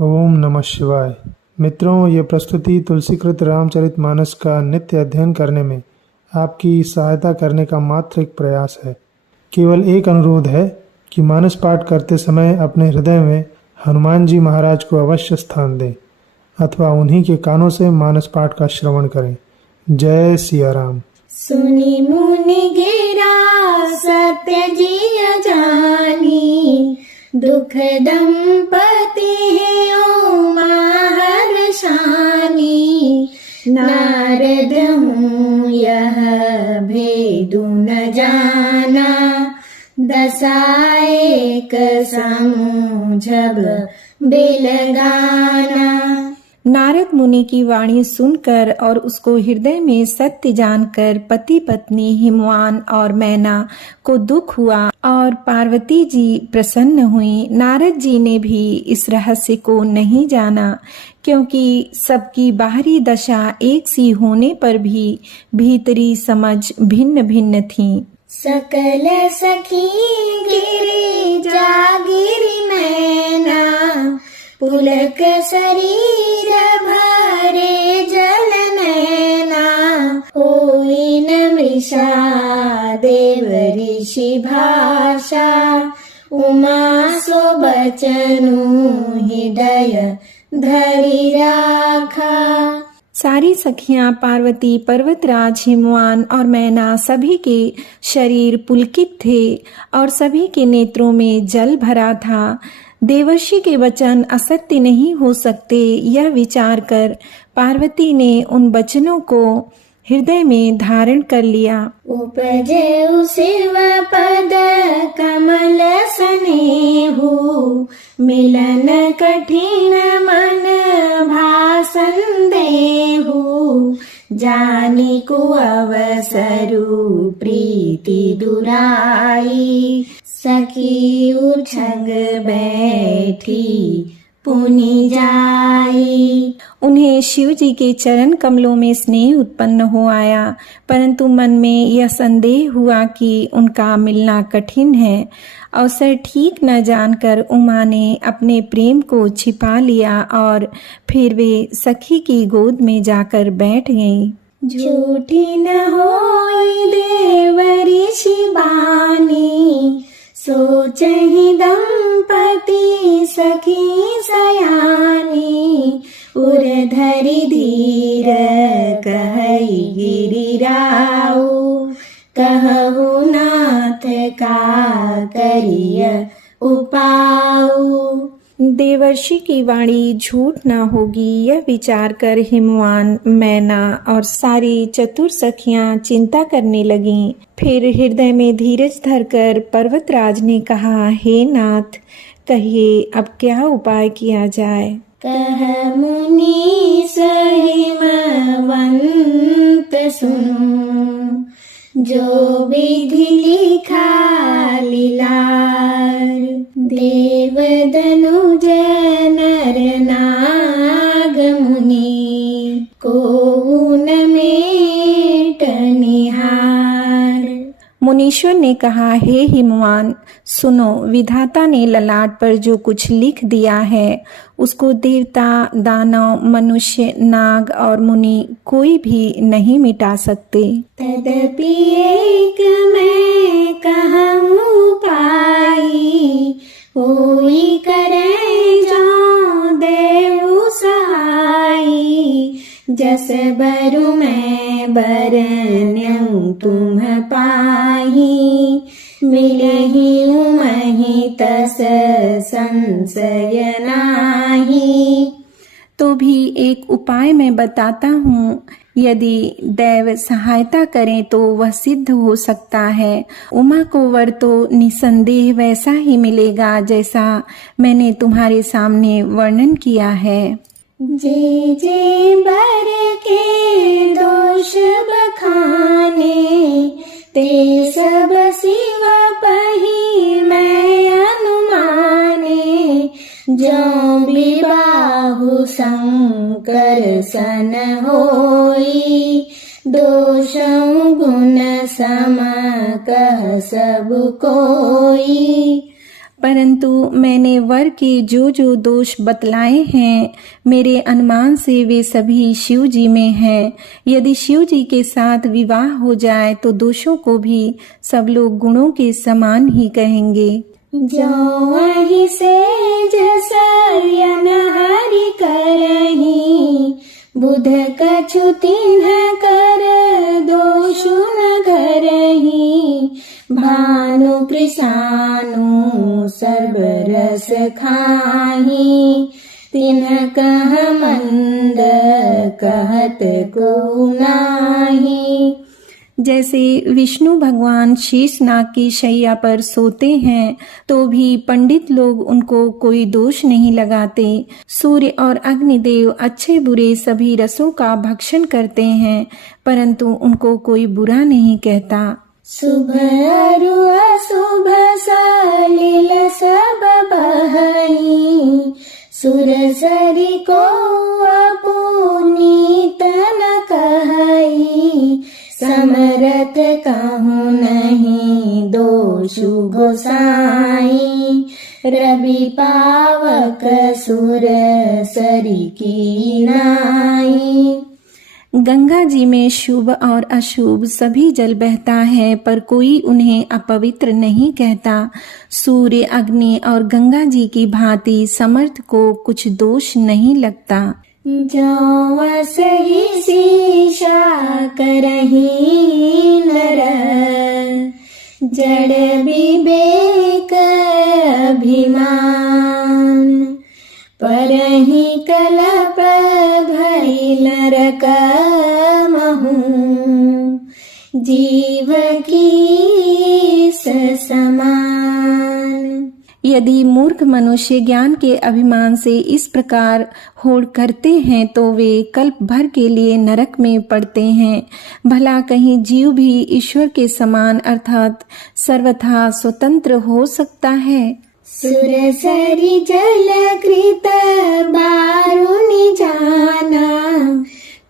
ओम नमः शिवाय। मित्रों, ये प्रस्तुति तुलसीकृत रामचरितमानस का नित्य अध्ययन करने में आपकी सहायता करने का मात्र एक प्रयास है। केवल एक अनुरोध है कि मानस पाठ करते समय अपने हृदय में हनुमान जी महाराज को अवश्य स्थान दें अथवा उन्हीं के कानों से मानस पाठ का श्रवण करें। जय सिया राम। सुनी मुनि गिरा सत्य जिय जानी, दुख दंपति उमा हर्षानी। नारद हूँ यह भेदु न जाना, दसाएक समूझब बिलगाना। नारद मुनि की वाणी सुनकर और उसको हृदय में सत्य जानकर पति पत्नी हिमवान और मैना को दुख हुआ और पार्वती जी प्रसन्न हुई। नारद जी ने भी इस रहस्य को नहीं जाना, क्योंकि सबकी बाहरी दशा एक सी होने पर भी भीतरी समझ भिन्न भिन्न थी। सकल सखी गिरी जागिरी मैना, पुलक शरीर भरे जल नैना। होई न मृषा देव ऋषि भाषा, उमा सो बचनु हृदय धरि राखा। सारी सखियां पार्वती, पर्वतराज, हिमवान और मैना सभी के शरीर पुलकित थे और सभी के नेत्रों में जल भरा था। देवर्षि के वचन असत्य नहीं हो सकते, यह विचार कर पार्वती ने उन वचनों को हृदय में धारण कर लिया। उपजे शिव पद कमल स्नेहु, मिलन कठिन मन भासन देहु। जानी को अवसरु प्रीति दुराई, सखी उछंग बैठी पुनि जाई। उन्हें शिव जी के चरण कमलों में स्नेह उत्पन्न हो आया, परंतु मन में यह संदेह हुआ कि उनका मिलना कठिन है। अवसर ठीक न जानकर उमा ने अपने प्रेम को छिपा लिया और फिर वे सखी की गोद में जाकर बैठ गईं। झूठी न होई देव ऋषि बानी, सोचहि दंपति सखी सयानी। उर धरि धीर कहई गिरिराऊ, कहु नाथ का करिय उपाऊ। देवर्षि की वाणी झूठ न होगी, यह विचार कर हिमवान, मैना और सारी चतुर सखियां चिंता करने लगीं। फिर हृदय में धीरज धरकर पर्वतराज ने कहा, हे नाथ, कहिए अब क्या उपाय किया जाए। कह मुनि हिमवंत सुनो, जो विधि लिखा लीलार। देव दनुज नर नाग मुनि, को न मेट निहार। मुनीश्वर ने कहा, हे हिमवान, सुनो, विधाता ने ललाट पर जो कुछ लिख दिया है उसको देवता, दानव, मनुष्य, नाग और मुनि कोई भी नहीं मिटा सकते। तदपि एक मैं कहूँ पाई, होई करे जो देव सहाई। जस बरु मैं बरन्यं तुम पाही, मिलहि उमहि तस संशय नाही। तो भी एक उपाय मैं बताता हूँ, यदि दैव सहायता करें तो वह सिद्ध हो सकता है। उमा को वर तो निसंदेह वैसा ही मिलेगा जैसा मैंने तुम्हारे सामने वर्णन किया है। जे जे बर के दोष बखाने, ते सब शिव पही मैं अनुमाने। जो विबाहु शंकर सन होई, दोषों गुण सम कह सब कोई। परंतु मैंने वर के जो जो दोष बतलाए हैं, मेरे अनुमान से वे सभी शिव जी में हैं। यदि शिव जी के साथ विवाह हो जाए तो दोषों को भी सब लोग गुणों के समान ही कहेंगे। जो अहि सेज सरयन हरि करही, बुध कछु तिन्ह कर दोषु न करही। भानु कृषानु सर्व रस खाही, तिन्ह कह मंद कहत को नाही। जैसे विष्णु भगवान शेषनाग की शैया पर सोते हैं तो भी पंडित लोग उनको कोई दोष नहीं लगाते। सूर्य और अग्निदेव अच्छे बुरे सभी रसों का भक्षण करते हैं, परंतु उनको कोई बुरा नहीं कहता। शुभ अरु अशुभ सलिल सब बहई, सुरसरी को अपुनीत न कहई। समरथ कहूँ नहीं दोषु गोसाई, रवि पावक सुर सरी की नाई। गंगा जी में शुभ और अशुभ सभी जल बहता है, पर कोई उन्हें अपवित्र नहीं कहता। सूर्य, अग्नि और गंगा जी की भांति समर्थ को कुछ दोष नहीं लगता। जो सही शीशा करही नर, जड़ विवेक अभिमान। परही कलप भई नरक महु, जीव की समान। यदि मूर्ख मनुष्य ज्ञान के अभिमान से इस प्रकार होड़ करते हैं तो वे कल्प भर के लिए नरक में पड़ते हैं। भला कहीं जीव भी ईश्वर के समान अर्थात सर्वथा स्वतंत्र हो सकता है? सुरसरी जल कृत बारुनि जाना,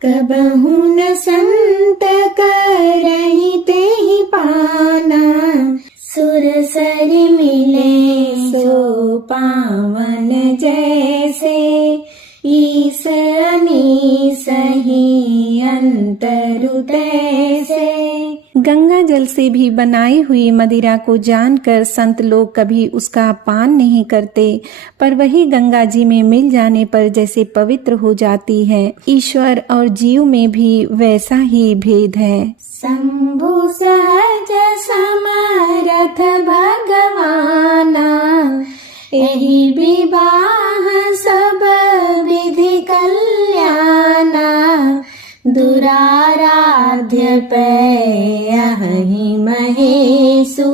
कबहु न संत करहि तेहि पाना। सुरसरी मिले सो पावन जैसे, ईस अनीस ही अंतरु तैसे। गंगा जल से भी बनाई हुई मदिरा को जानकर संत लोग कभी उसका पान नहीं करते, पर वही गंगा जी में मिल जाने पर जैसे पवित्र हो जाती है। ईश्वर और जीव में भी वैसा ही भेद है। शंभु सहज समरथ भगवाना, एहि विवाह सब विधि कल्याणा। दुराराध्य पैहि महेशु,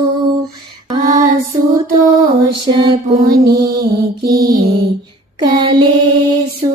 आशुतोष पुनि की कलेशु।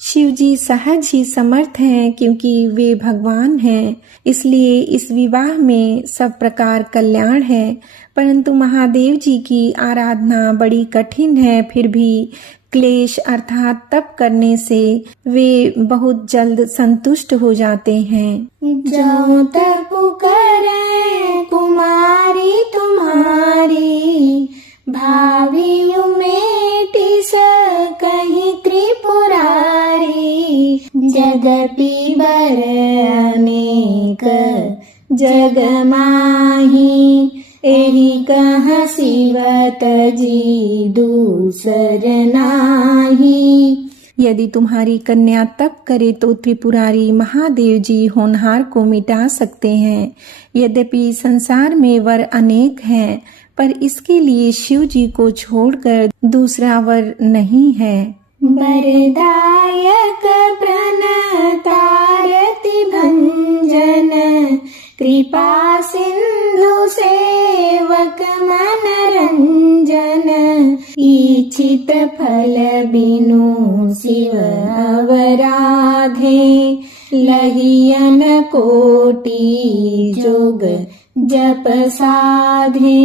शिव जी सहज ही समर्थ हैं, क्योंकि वे भगवान हैं, इसलिए इस विवाह में सब प्रकार कल्याण है। परंतु महादेव जी की आराधना बड़ी कठिन है, फिर भी क्लेश अर्थात तप करने से वे बहुत जल्द संतुष्ट हो जाते हैं। जो तप करे कुमारी तुम्हारी, भावी उमेटी सकहि त्रिपुरारी। जदपि बर अनेक जग माही, एहि कह शिवत जी दूसर नाही। यदि तुम्हारी कन्या तप करे तो त्रिपुरारी महादेव जी होनहार को मिटा सकते हैं। यद्यपि संसार में वर अनेक हैं, पर इसके लिए शिव जी को छोड़कर दूसरा वर नहीं है। वरदायक प्रणतारति भंजन, कृपा सिंधु सेवक मनरंजन। इच्छित फल बिनु शिव अवराधे, लहियन कोटि जोग जप साधे।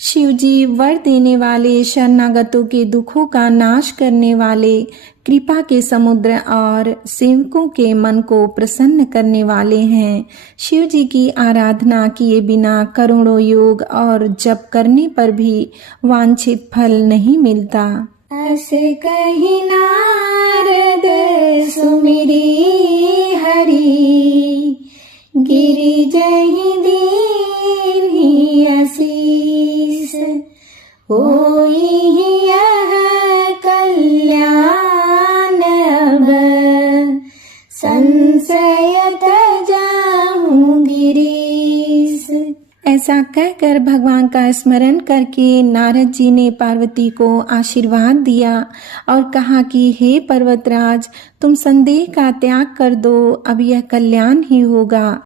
शिव जी वर देने वाले, शरणागतों के दुखों का नाश करने वाले, कृपा के समुद्र और सेवकों के मन को प्रसन्न करने वाले हैं। शिव जी की आराधना किए बिना करोड़ों योग और जप करने पर भी वांछित फल नहीं मिलता। अस कहि नारद सुमिरी हरि, गिरिजहि दीन्हि असीस। होई यह कल्याण अब, संशय तजाऊं गिरीश। ऐसा कहकर भगवान का स्मरण करके नारद जी ने पार्वती को आशीर्वाद दिया और कहा कि हे पर्वतराज, तुम संदेह का त्याग कर दो, अब यह कल्याण ही होगा।